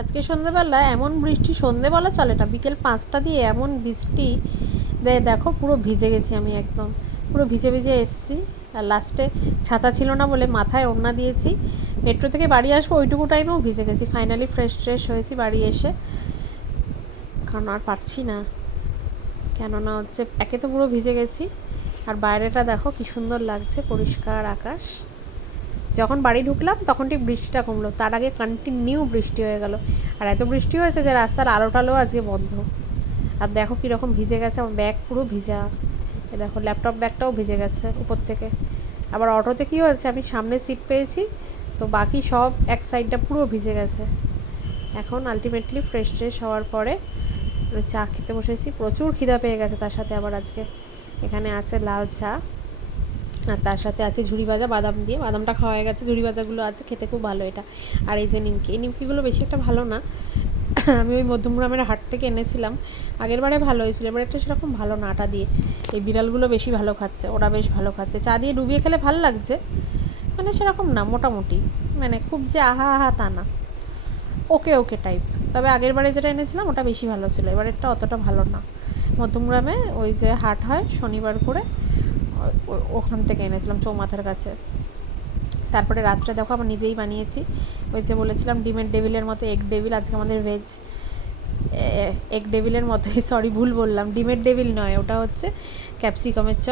আজকে সন্ধ্যেবেলা এমন বৃষ্টি, সন্ধ্যে বলা চলে না, বিকেল 5টা দিয়ে এমন বৃষ্টি দেখো পুরো ভিজে গেছি আমি, একদম পুরো ভিজে ভিজে এসছি। আর লাস্টে ছাতা ছিল না বলে মাথায় ওড়না দিয়েছি, মেট্রো থেকে বাড়ি আসবো ওইটুকু টাইমেও ভিজে গেছি। ফাইনালি ফ্রেশ ট্রেশ হয়েছি বাড়ি এসে, কারণ আর পারছি না, কেননা হচ্ছে একে তো পুরো ভিজে গেছি, আর বাইরেটা দেখো কি সুন্দর লাগছে, পরিষ্কার আকাশ। যখন বাড়ি ঢুকলাম তখন ঠিক বৃষ্টিটা কমলো, তার আগে কন্টিনিউ বৃষ্টি হয়ে গেল। আর এত বৃষ্টি হয়েছে যে রাস্তার আলো টালো আজকে বন্ধ। আর দেখো কীরকম ভিজে গেছে আমার ব্যাগ, পুরো ভিজা। এ দেখো ল্যাপটপ ব্যাগটাও ভিজে গেছে উপর থেকে। আবার অটোতে কী হয়েছে, আমি সামনে সিট পেয়েছি তো বাকি সব এক সাইডটা পুরো ভিজে গেছে। এখন আলটিমেটলি ফ্রেশ ট্রেশ হওয়ার পরে চা খেতে বসেছি, প্রচুর খিদা পেয়ে গেছে। তার সাথে আবার আজকে এখানে আছে লাল চা, আর তার সাথে আছে ঝুড়ি ভাজা বাদাম দিয়ে, বাদামটা খাওয়া হয়ে গেছে, ঝুড়ি ভাজাগুলো আছে, খেতে খুব ভালো এটা। আর এই যে নিমকি, এই নিমকিগুলো বেশি একটা ভালো না, আমি ওই মধ্যমগ্রামের হাট থেকে এনেছিলাম, আগের বারে ভালো হয়েছিল, এবার একটা সেরকম ভালো না। আটা দিয়ে এই বিড়ালগুলো বেশি ভালো খাচ্ছে, ওরা বেশ ভালো খাচ্ছে। চা দিয়ে ডুবিয়ে খেলে ভালো লাগছে, মানে সেরকম না, মোটামুটি, মানে খুব যে আহা আহা তা না, ওকে ওকে টাইপ। তবে আগের বারে যেটা এনেছিলাম ওটা বেশি ভালো ছিল, এবারেরটা অতটা ভালো না। মধ্যমগ্রামে ওই যে হাট হয় শনিবার করে, ওখান থেকে এনেছিলাম চৌমাথার কাছে। তারপরে রাত্রে দেখো আমরা নিজেই বানিয়েছি, ওই যে বলেছিলাম ডিমের ডেভিলের মতো এগ ডেভিল, আজকে আমাদের ভেজ এগ ডেভিলের মতোই, সরি ভুল বললাম, ডিমের ডেভিল নয়, ওটা হচ্ছে ক্যাপসিকামের চপ।